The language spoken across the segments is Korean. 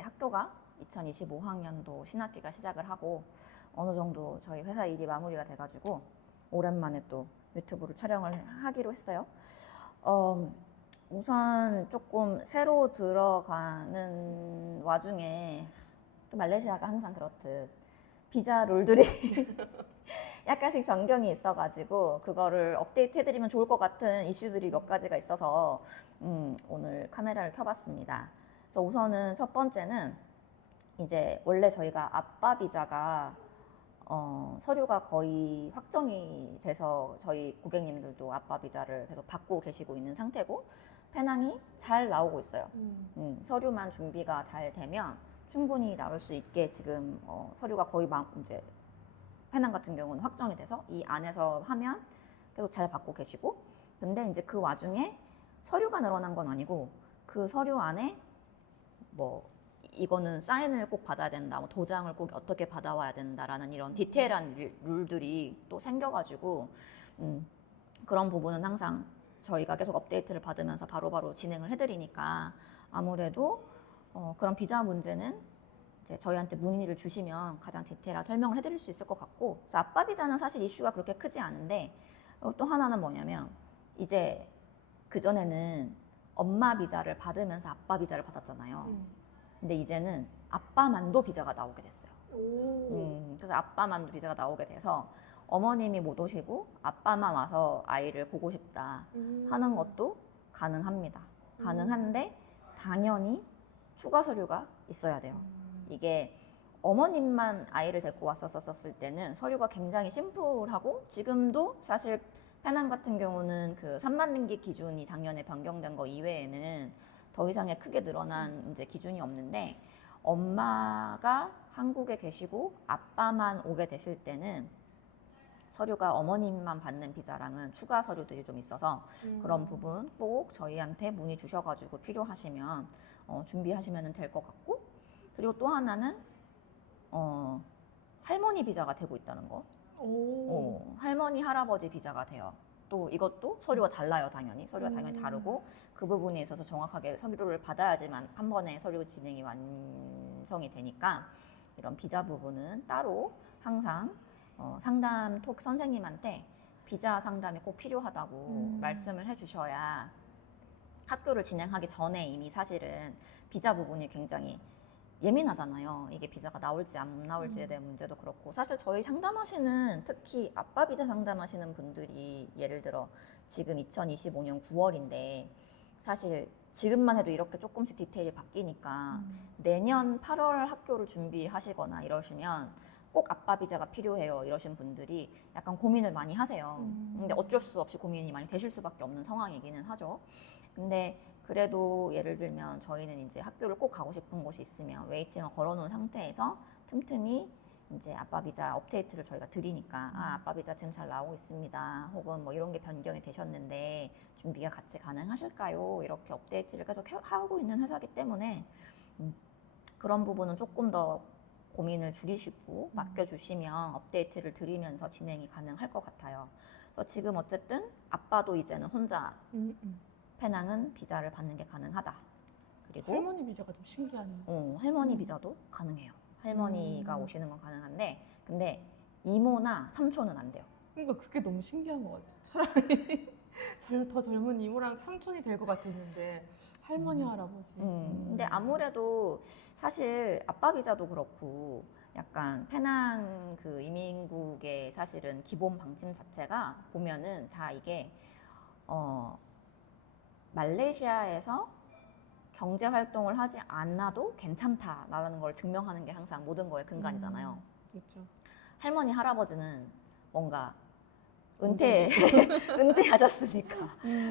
이제 학교가 2025학년도 신학기가 시작을 하고 어느 정도 저희 회사 일이 마무리가 돼가지고 오랜만에 또 유튜브를 촬영을 하기로 했어요. 우선 조금 새로 들어가는 와중에 또 말레이시아가 항상 그렇듯 비자 룰들이 약간씩 변경이 있어가지고 그거를 업데이트 해드리면 좋을 것 같은 이슈들이 몇 가지가 있어서 오늘 카메라를 켜봤습니다. 그래서 우선은 첫 번째는 이제 원래 저희가 아빠 비자가 서류가 거의 확정이 돼서 저희 고객님들도 아빠 비자를 계속 받고 계시고 있는 상태고 페낭이 잘 나오고 있어요. 서류만 준비가 잘 되면 충분히 나올 수 있게 지금 서류가 거의 이제 페낭 같은 경우는 확정이 돼서 이 안에서 하면 계속 잘 받고 계시고 근데 이제 그 와중에 서류가 늘어난 건 아니고 그 서류 안에 뭐 이거는 사인을 꼭 받아야 된다, 뭐 도장을 꼭 어떻게 받아와야 된다라는 이런 디테일한 룰들이 또 생겨가지고 그런 부분은 항상 저희가 계속 업데이트를 받으면서 바로바로 진행을 해드리니까 아무래도 그런 비자 문제는 이제 저희한테 문의를 주시면 가장 디테일하게 설명을 해드릴 수 있을 것 같고 아빠 비자는 사실 이슈가 그렇게 크지 않은데 또 하나는 뭐냐면 이제 그전에는 엄마 비자를 받으면서 아빠 비자를 받았잖아요. 근데 이제는 아빠만도 비자가 나오게 됐어요. 그래서 아빠만도 비자가 나오게 돼서 어머님이 못 오시고 아빠만 와서 아이를 보고 싶다 하는 것도 가능합니다. 가능한데 당연히 추가 서류가 있어야 돼요. 이게 어머님만 아이를 데리고 왔었을 때는 서류가 굉장히 심플하고 지금도 사실 페낭 같은 경우는 그 3만 링기 기준이 작년에 변경된 거 이외에는 더 이상의 크게 늘어난 이제 기준이 없는데 엄마가 한국에 계시고 아빠만 오게 되실 때는 서류가 어머님만 받는 비자랑은 추가 서류들이 좀 있어서 그런 부분 꼭 저희한테 문의 주셔가지고 필요하시면 준비하시면 될 것 같고 그리고 또 하나는 할머니 비자가 되고 있다는 거. 할머니 할아버지 비자가 돼요. 또 이것도 서류가 달라요. 당연히 서류가 당연히 다르고 그 부분에 있어서 정확하게 서류를 받아야지만 한 번에 서류 진행이 완성이 되니까 이런 비자 부분은 따로 항상 상담 톡 선생님한테 비자 상담이 꼭 필요하다고 말씀을 해주셔야 학교를 진행하기 전에 이미 사실은 비자 부분이 굉장히 예민하잖아요. 이게 비자가 나올지 안 나올지에 대한 문제도 그렇고 사실 저희 상담하시는 특히 아빠 비자 상담하시는 분들이 예를 들어 지금 2025년 9월인데 사실 지금만 해도 이렇게 조금씩 디테일이 바뀌니까 내년 8월 학교를 준비하시거나 이러시면 꼭 아빠 비자가 필요해요 이러신 분들이 약간 고민을 많이 하세요. 근데 어쩔 수 없이 고민이 많이 되실 수밖에 없는 상황이기는 하죠. 근데 그래도 예를 들면 저희는 이제 학교를 꼭 가고 싶은 곳이 있으면 웨이팅을 걸어놓은 상태에서 틈틈이 이제 아빠 비자 업데이트를 저희가 드리니까 아빠 비자 지금 잘 나오고 있습니다. 혹은 뭐 이런 게 변경이 되셨는데 준비가 같이 가능하실까요? 이렇게 업데이트를 계속 하고 있는 회사이기 때문에 그런 부분은 조금 더 고민을 줄이시고 맡겨주시면 업데이트를 드리면서 진행이 가능할 것 같아요. 그래서 지금 어쨌든 아빠도 이제는 혼자 페낭은 비자를 받는 게 가능하다. 그리고 할머니 비자가 좀 신기하네요. 할머니 비자도 가능해요. 할머니가 오시는 건 가능한데 근데 이모나 삼촌은 안 돼요. 그러니까 그게 너무 신기한 것 같아요. 차라리 더 젊은 이모랑 삼촌이 될 것 같았는데 할머니 할아버지. 근데 아무래도 사실 아빠 비자도 그렇고 약간 페낭 그 이민국의 사실은 기본 방침 자체가 보면은 다 이게 말레이시아에서 경제 활동을 하지 않아도 괜찮다라는 걸 증명하는 게 항상 모든 거의 근간이잖아요. 그렇죠. 할머니 할아버지는 뭔가 은퇴하셨으니까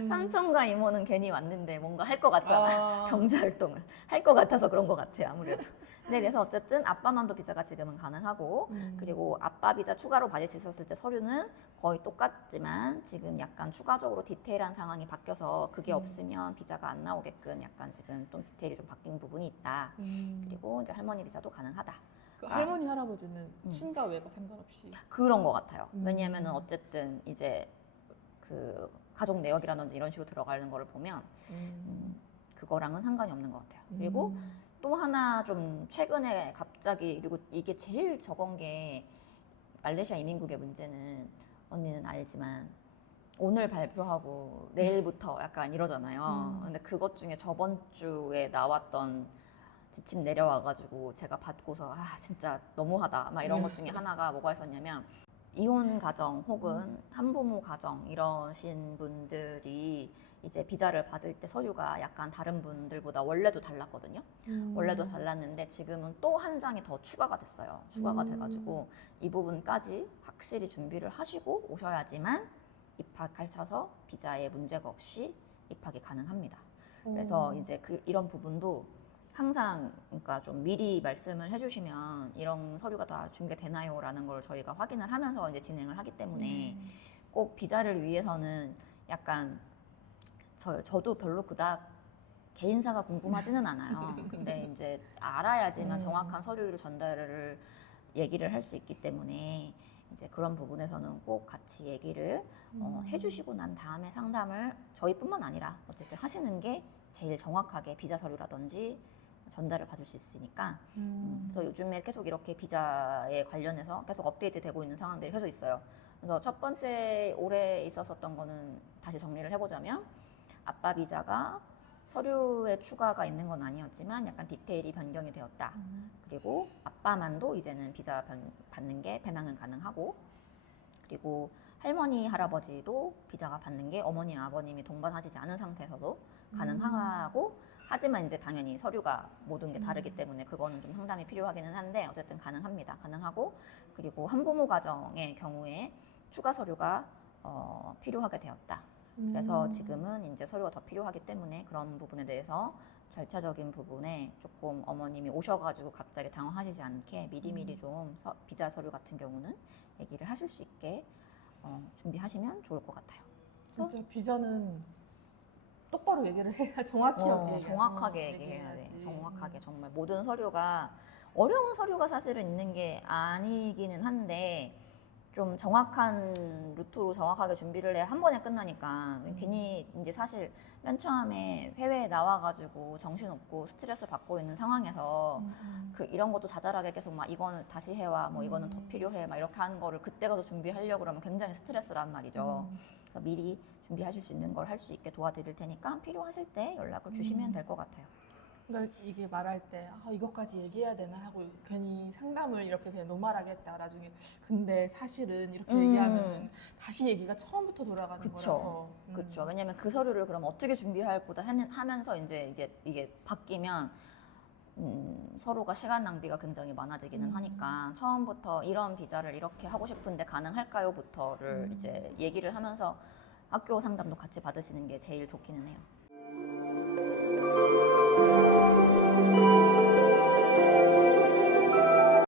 삼촌과 이모는 괜히 왔는데 뭔가 할 것 같잖아요. 경제 활동을 할 것 같아서 그런 것 같아요. 아무래도. 네, 그래서 어쨌든 아빠만도 비자가 지금은 가능하고 그리고 아빠 비자 추가로 받을 수 있었을 때 서류는 거의 똑같지만 지금 약간 추가적으로 디테일한 상황이 바뀌어서 그게 없으면 비자가 안 나오게끔 약간 지금 좀 디테일이 좀 바뀐 부분이 있다. 그리고 이제 할머니 비자도 가능하다. 그 할머니 할아버지는 친가 외가 상관없이 그런 것 같아요. 왜냐하면은 어쨌든 이제 그 가족 내역이라든지 이런 식으로 들어가는 거를 보면 그거랑은 상관이 없는 것 같아요. 그리고 또 하나 좀 최근에 갑자기, 그리고 이게 제일 적은 게 말레이시아 이민국의 문제는 언니는 알지만 오늘 발표하고 내일부터 약간 이러잖아요. 근데 그것 중에 저번 주에 나왔던 지침 내려와가지고 제가 받고서 진짜 너무하다 막 이런 것 중에 하나가 뭐가 있었냐면, 이혼 가정 혹은 한부모 가정 이러신 분들이 이제 비자를 받을 때 서류가 약간 다른 분들보다 원래도 달랐거든요. 원래도 달랐는데 지금은 또 한 장이 더 추가가 됐어요. 추가가 돼가지고 이 부분까지 확실히 준비를 하시고 오셔야지만 입학하셔서 비자에 문제가 없이 입학이 가능합니다. 그래서 이제 이런 부분도 항상 그러니까 좀 미리 말씀을 해주시면 이런 서류가 다 준비가 되나요? 라는 걸 저희가 확인을 하면서 이제 진행을 하기 때문에 꼭 비자를 위해서는 약간 저도 별로 그닥 개인사가 궁금하지는 않아요. 근데 이제 알아야지만 정확한 서류를 전달을 얘기를 할 수 있기 때문에 이제 그런 부분에서는 꼭 같이 얘기를 해주시고 난 다음에 상담을 저희뿐만 아니라 어쨌든 하시는 게 제일 정확하게 비자 서류라든지 전달을 받을 수 있으니까. 그래서 요즘에 계속 이렇게 비자에 관련해서 계속 업데이트 되고 있는 상황들이 계속 있어요. 그래서 첫 번째 올해 있었던 거는 다시 정리를 해보자면, 아빠 비자가 서류에 추가가 있는 건 아니었지만 약간 디테일이 변경이 되었다. 그리고 아빠만도 이제는 비자 받는 게 배낭은 가능하고, 그리고 할머니 할아버지도 비자가 받는 게 어머니 아버님이 동반하시지 않은 상태에서도 가능하고, 하지만 이제 당연히 서류가 모든 게 다르기 때문에 그거는 좀 상담이 필요하기는 한데 어쨌든 가능합니다. 가능하고, 그리고 한부모 가정의 경우에 추가 서류가 필요하게 되었다. 그래서 지금은 이제 서류가 더 필요하기 때문에 그런 부분에 대해서 절차적인 부분에 조금 어머님이 오셔가지고 갑자기 당황하시지 않게 미리미리 좀 비자 서류 같은 경우는 얘기를 하실 수 있게 준비하시면 좋을 것 같아요. 진짜 비자는 똑바로 얘기를 해야 정확하게 얘기해야 돼. 정확하게 정말 모든 서류가 어려운 서류가 사실은 있는 게 아니기는 한데 좀 정확한 루트로 정확하게 준비를 해야 한 번에 끝나니까 괜히 이제 사실 맨 처음에 해외에 나와가지고 정신없고 스트레스 받고 있는 상황에서 이런 것도 자잘하게 계속 막 이거는 다시 해와 뭐 이거는 더 필요해 막 이렇게 하는 거를 그때 가서 준비하려고 그러면 굉장히 스트레스란 말이죠. 그래서 미리 준비하실 수 있는 걸 할 수 있게 도와드릴 테니까 필요하실 때 연락을 주시면 될 것 같아요. 그러니까 이게 말할 때 이것까지 얘기해야 되나 하고 괜히 상담을 이렇게 그냥 노멀하게 했다가 나중에 근데 사실은 이렇게 얘기하면 다시 얘기가 처음부터 돌아가는 거라서. 그렇죠. 왜냐면 그 서류를 그럼 어떻게 준비할 보다 하면서 이제 이게 바뀌면 서로가 시간 낭비가 굉장히 많아지기는 하니까 처음부터 이런 비자를 이렇게 하고 싶은데 가능할까요?부터를 이제 얘기를 하면서 학교 상담도 같이 받으시는 게 제일 좋기는 해요.